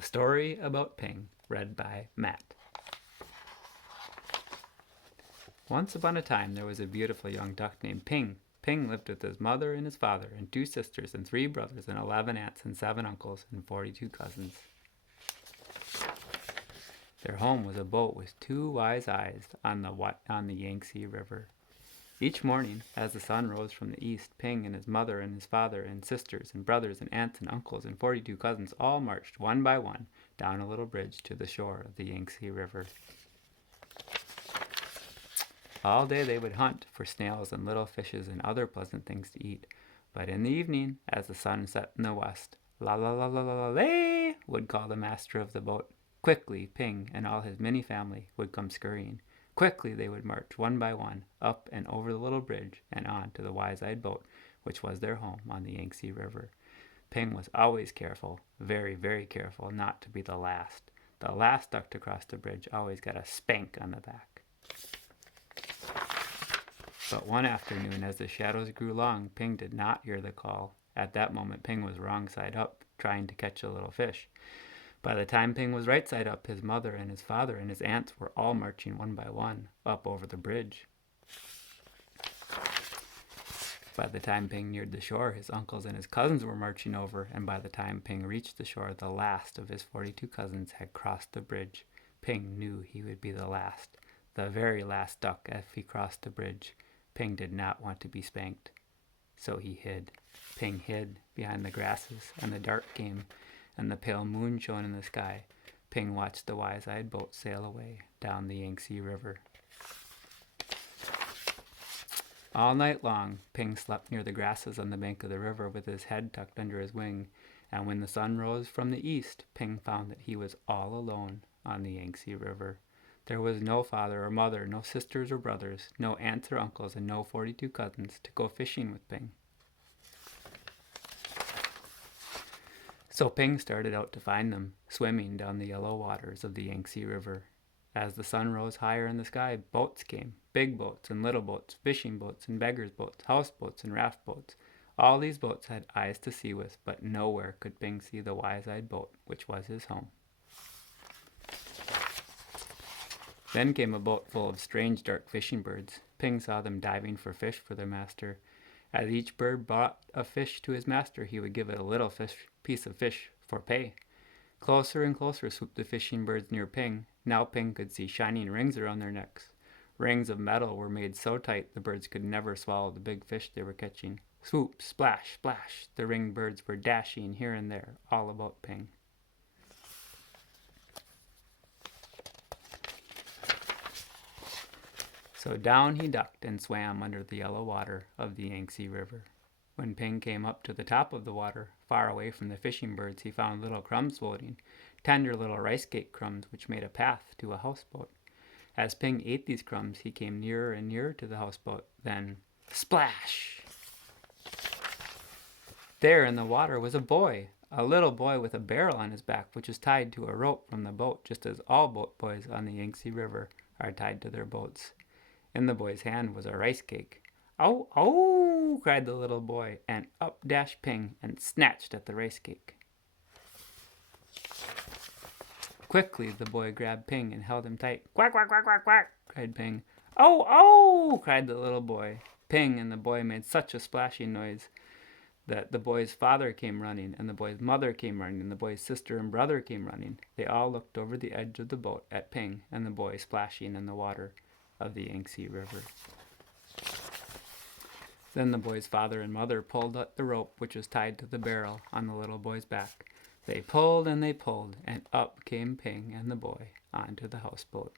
A Story About Ping, read by Matt. Once upon a time there was a beautiful young duck named Ping. Ping lived with his mother and his father and 2 sisters and 3 brothers and 11 aunts and 7 uncles and 42 cousins. Their home was a boat with 2 wise eyes on the Yangtze River. Each morning, as the sun rose from the east, Ping and his mother and his father and sisters and brothers and aunts and uncles and 42 cousins all marched one by one down a little bridge to the shore of the Yangtze River. All day they would hunt for snails and little fishes and other pleasant things to eat. But in the evening, as the sun set in the west, la la la la la la lay, would call the master of the boat. Quickly, Ping and all his mini family would come scurrying. Quickly they would march one by one up and over the little bridge and on to the wise-eyed boat, which was their home on the Yangtze River. Ping was always careful, very, very careful, not to be the last. The last duck to cross the bridge always got a spank on the back. But one afternoon, as the shadows grew long, Ping did not hear the call. At that moment, Ping was wrong side up, trying to catch a little fish. By the time Ping was right side up, his mother and his father and his aunts were all marching one by one up over the bridge. By the time Ping neared the shore, his uncles and his cousins were marching over, and by the time Ping reached the shore, the last of his 42 cousins had crossed the bridge. Ping knew he would be the last, the very last duck if he crossed the bridge. Ping did not want to be spanked, so he hid. Ping hid behind the grasses, and the dark came, and the pale moon shone in the sky. Ping watched the wise-eyed boat sail away down the Yangtze River. All night long, Ping slept near the grasses on the bank of the river with his head tucked under his wing, and when the sun rose from the east, Ping found that he was all alone on the Yangtze River. There was no father or mother, no sisters or brothers, no aunts or uncles, and no 42 cousins to go fishing with Ping. So Ping started out to find them, swimming down the yellow waters of the Yangtze River. As the sun rose higher in the sky, boats came, big boats and little boats, fishing boats and beggars' boats, houseboats and raft boats. All these boats had eyes to see with, but nowhere could Ping see the wise-eyed boat, which was his home. Then came a boat full of strange dark fishing birds. Ping saw them diving for fish for their master. As each bird brought a fish to his master, he would give it a little piece of fish for pay. Closer and closer swooped the fishing birds near Ping. Now Ping could see shining rings around their necks. Rings of metal were made so tight the birds could never swallow the big fish they were catching. Swoop, splash, splash, the ringed birds were dashing here and there, all about Ping. So down he ducked and swam under the yellow water of the Yangtze River. When Ping came up to the top of the water, far away from the fishing birds, he found little crumbs floating, tender little rice cake crumbs which made a path to a houseboat. As Ping ate these crumbs, he came nearer and nearer to the houseboat. Then, splash! There in the water was a boy, a little boy with a barrel on his back, which was tied to a rope from the boat, just as all boat boys on the Yangtze River are tied to their boats. In the boy's hand was a rice cake. "Oh, oh!" cried the little boy, and up dashed Ping and snatched at the rice cake. Quickly the boy grabbed Ping and held him tight. "Quack, quack, quack, quack, quack!" cried Ping. "Oh, oh!" cried the little boy. Ping and the boy made such a splashing noise that the boy's father came running, and the boy's mother came running, and the boy's sister and brother came running. They all looked over the edge of the boat at Ping and the boy splashing in the water of the Yangtze River. Then the boy's father and mother pulled at the rope which was tied to the barrel on the little boy's back. They pulled, and up came Ping and the boy onto the houseboat.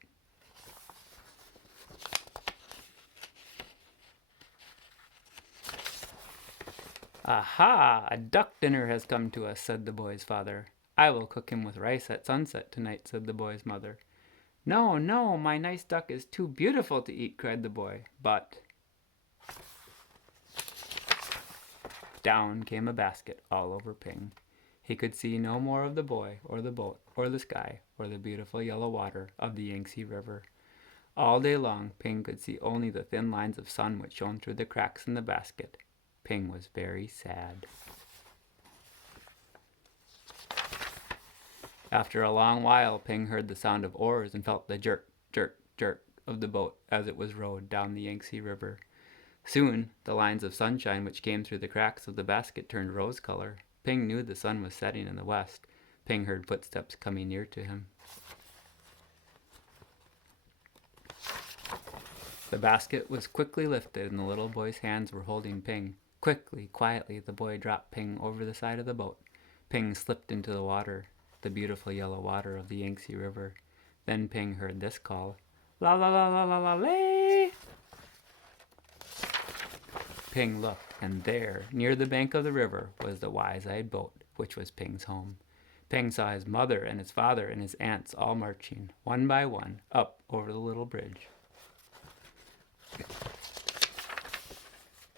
"Aha! A duck dinner has come to us," said the boy's father. "I will cook him with rice at sunset tonight," said the boy's mother. "No, no, my nice duck is too beautiful to eat," cried the boy. But down came a basket all over Ping. He could see no more of the boy, or the boat, or the sky, or the beautiful yellow water of the Yangtze River. All day long, Ping could see only the thin lines of sun which shone through the cracks in the basket. Ping was very sad. After a long while, Ping heard the sound of oars and felt the jerk, jerk, jerk of the boat as it was rowed down the Yangtze River. Soon, the lines of sunshine which came through the cracks of the basket turned rose color. Ping knew the sun was setting in the west. Ping heard footsteps coming near to him. The basket was quickly lifted, and the little boy's hands were holding Ping. Quickly, quietly, the boy dropped Ping over the side of the boat. Ping slipped into the water, the beautiful yellow water of the Yangtze River. Then Ping heard this call, "La la la la la la lay!" Ping looked, and there, near the bank of the river, was the wise-eyed boat, which was Ping's home. Ping saw his mother and his father and his aunts all marching, one by one, up over the little bridge.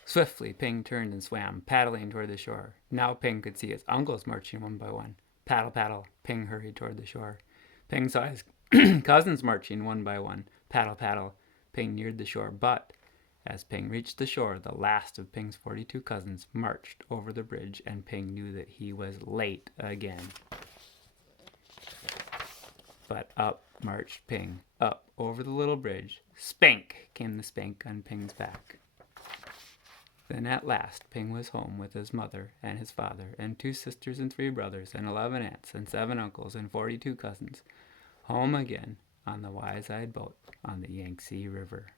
Swiftly, Ping turned and swam, paddling toward the shore. Now Ping could see his uncles marching one by one. Paddle, paddle, Ping hurried toward the shore. Ping saw his cousins marching one by one. Paddle, paddle, Ping neared the shore. But as Ping reached the shore, the last of Ping's 42 cousins marched over the bridge, and Ping knew that he was late again. But up marched Ping, up over the little bridge. Spank came the spank on Ping's back. Then at last Ping was home with his mother and his father and 2 sisters and 3 brothers and 11 aunts and 7 uncles and 42 cousins. Home again on the wise-eyed boat on the Yangtze River.